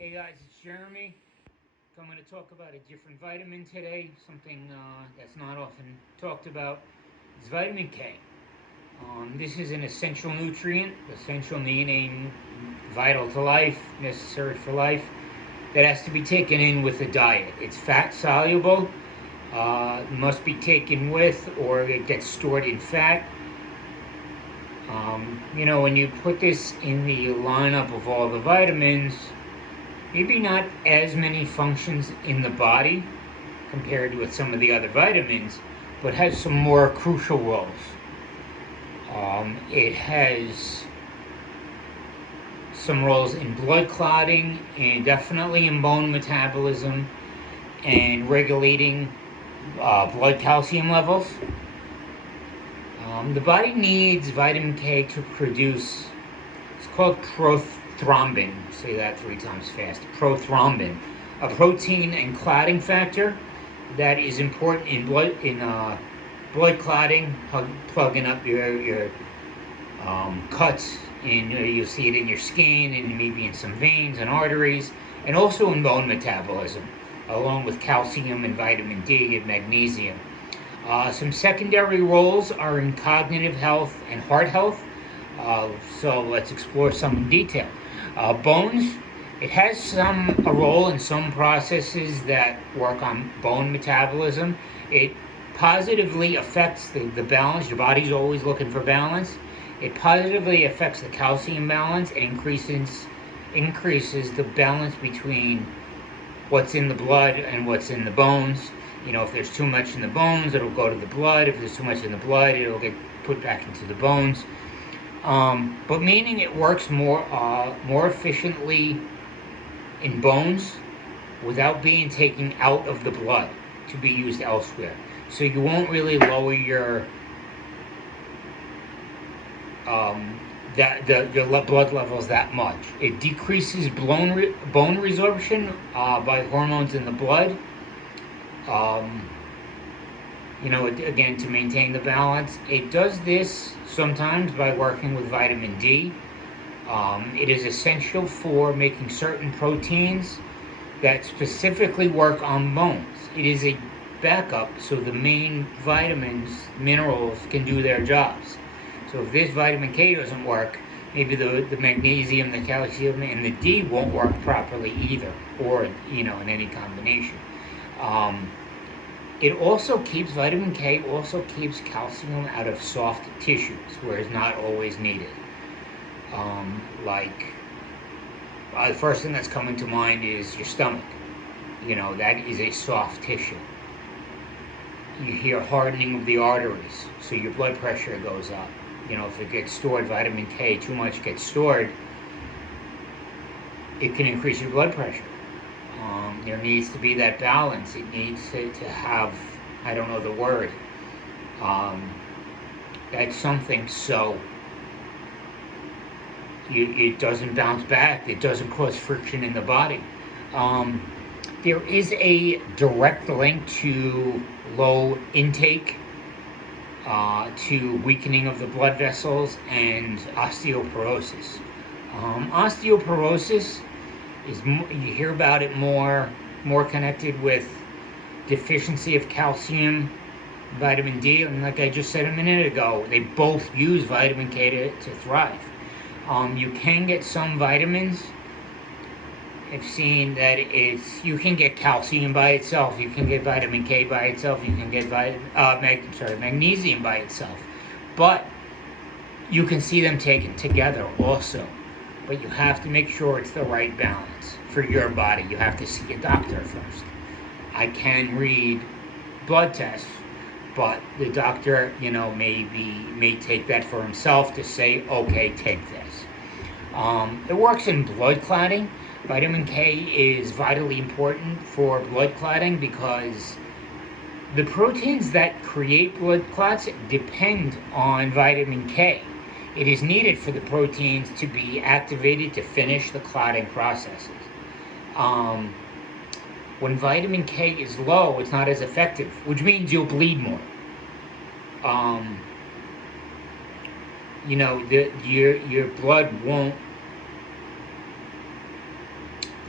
Hey guys, it's Jeremy. I'm going to talk about a different vitamin today, something that's not often talked about. It's vitamin K. This is an essential nutrient, essential meaning vital to life, necessary for life, that has to be taken in with the diet. It's fat soluble, must be taken with, or it gets stored in fat. When you put this in the lineup of all the vitamins, maybe not as many functions in the body compared with some of the other vitamins, but has some more crucial roles. It has some roles in blood clotting and definitely in bone metabolism and regulating blood calcium levels. The body needs vitamin K to produce, it's called prothrombin. Say that 3 times fast. Prothrombin, a protein and clotting factor that is important in blood clotting, plugging up your cuts, and you'll see it in your skin and maybe in some veins and arteries, and also in bone metabolism, along with calcium and vitamin D and magnesium. Some secondary roles are in cognitive health and heart health. So let's explore some in detail. Bones, it has a role in some processes that work on bone metabolism. It positively affects the balance. Your body's always looking for balance. It positively affects the calcium balance and increases the balance between what's in the blood and what's in the bones. If there's too much in the bones, it'll go to the blood. If there's too much in the blood, it'll get put back into the bones. But meaning it works more efficiently in bones without being taken out of the blood to be used elsewhere. So you won't really lower your blood levels that much. It decreases bone resorption by hormones in the blood. Again, to maintain the balance. It does this sometimes by working with vitamin D. It is essential for making certain proteins that specifically work on bones. It is a backup so the main vitamins, minerals can do their jobs. So if this vitamin K doesn't work, maybe the magnesium, the calcium, and the D won't work properly either, or in any combination. It also keeps vitamin K also keeps calcium out of soft tissues where it's not always needed. The first thing that's coming to mind is your stomach. That is a soft tissue. You hear hardening of the arteries, so your blood pressure goes up. If it gets stored, vitamin K, too much gets stored, it can increase your blood pressure. There needs to be that balance. It needs to have, I don't know the word, that's something so it doesn't bounce back. It doesn't cause friction in the body. There is a direct link to low intake, to weakening of the blood vessels and osteoporosis. Osteoporosis you hear about it more connected with deficiency of calcium, vitamin D, and like I just said a minute ago, they both use vitamin K to thrive. You can get some vitamins. I've seen that you can get calcium by itself, you can get vitamin K by itself, you can get magnesium by itself, but you can see them taken together also. But you have to make sure it's the right balance for your body. You have to see a doctor first. I can read blood tests, but the doctor, may take that for himself to say, okay, take this. It works in blood clotting. Vitamin K is vitally important for blood clotting because the proteins that create blood clots depend on vitamin K. It is needed for the proteins to be activated to finish the clotting processes. When vitamin K is low, it's not as effective, which means you'll bleed more. Your blood won't.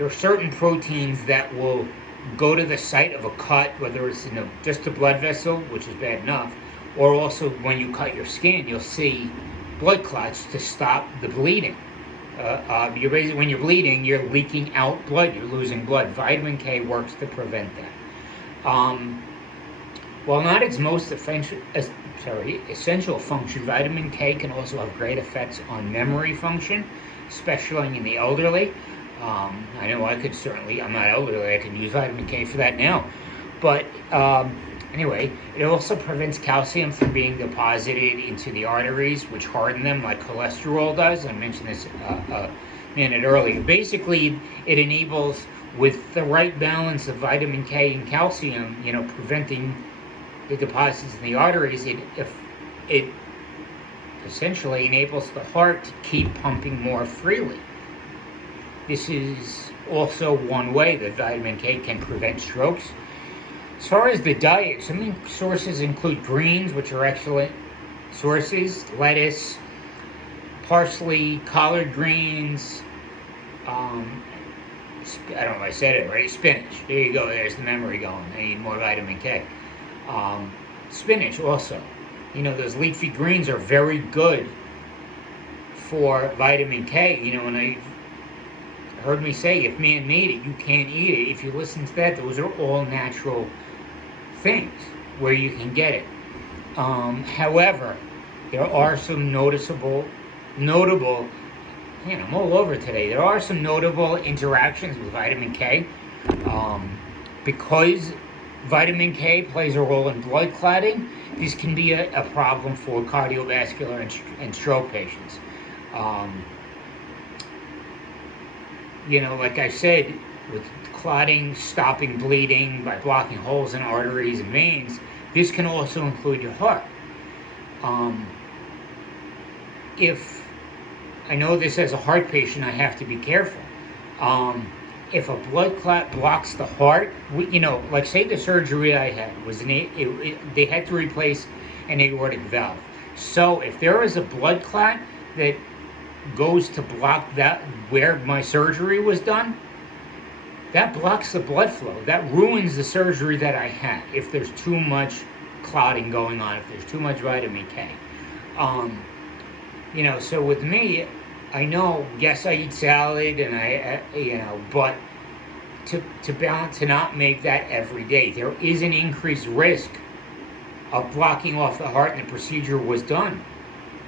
there are certain proteins that will go to the site of a cut, whether it's in just a blood vessel, which is bad enough, or also when you cut your skin, you'll see blood clots to stop the bleeding. When you're bleeding, you're leaking out blood, you're losing blood. Vitamin K works to prevent that. While not its most essential function, vitamin K can also have great effects on memory function, especially in the elderly. I know I'm not elderly, I can use vitamin K for that now. But anyway, it also prevents calcium from being deposited into the arteries, which harden them like cholesterol does. I mentioned this a minute earlier. Basically, it enables, with the right balance of vitamin K and calcium, preventing the deposits in the arteries. It essentially enables the heart to keep pumping more freely. This is also one way that vitamin K can prevent strokes. As far as the diet, some sources include greens, which are excellent sources, lettuce, parsley, collard greens, I don't know if I said it right, spinach. There you go, there's the memory going. I need more vitamin K. Spinach also. Those leafy greens are very good for vitamin K. When I heard me say, if man made it, you can't eat it. If you listen to that, those are all natural things where you can get it. However, there are some notable, man, I'm all over today. There are some notable interactions with vitamin K. Because vitamin K plays a role in blood clotting, this can be a problem for cardiovascular and stroke patients. Like I said, with clotting, stopping bleeding by blocking holes in arteries and veins, this can also include your heart. If I know this as a heart patient, I have to be careful. If a blood clot blocks the heart, like say the surgery I had was they had to replace an aortic valve. So if there is a blood clot that goes to block that where my surgery was done, that blocks the blood flow. That ruins the surgery that I had if there's too much clotting going on, if there's too much vitamin K. So with me, I know, yes, I eat salad and but to not make that every day. There is an increased risk of blocking off the heart, and the procedure was done.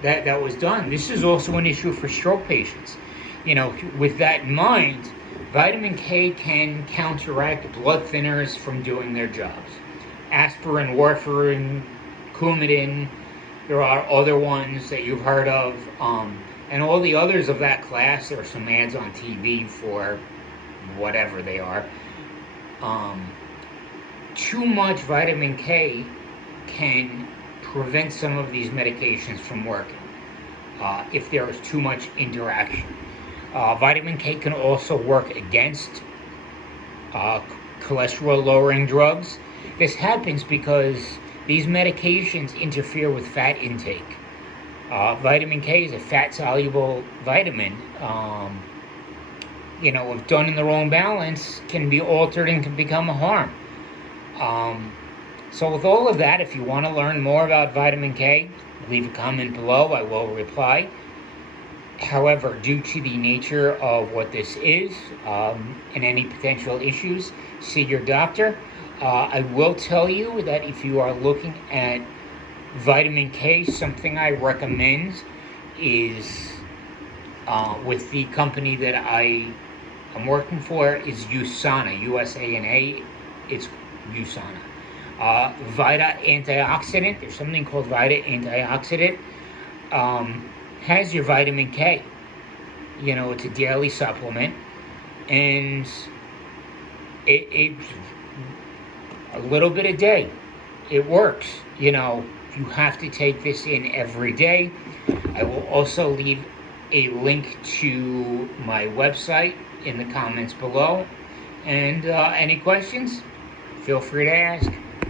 That was done. This is also an issue for stroke patients. With that in mind, vitamin K can counteract blood thinners from doing their jobs. Aspirin, warfarin, Coumadin, there are other ones that you've heard of, and all the others of that class. There are some ads on TV for whatever they are. Too much vitamin K can prevent some of these medications from working if there is too much interaction. Vitamin K can also work against cholesterol-lowering drugs. This happens because these medications interfere with fat intake. Vitamin K is a fat-soluble vitamin. If done in the wrong balance, can be altered and can become a harm. So with all of that, if you want to learn more about vitamin K, leave a comment below. I will reply. However, due to the nature of what this is and any potential issues, see your doctor. I will tell you that if you are looking at vitamin K, something I recommend is with the company that I am working for is USANA, USANA. It's USANA. Vita Antioxidant. There's something called Vita Antioxidant. Has your vitamin K. It's a daily supplement, and it's a little bit a day. It works. You have to take this in every day. I will also leave a link to my website in the comments below. And any questions, feel free to ask.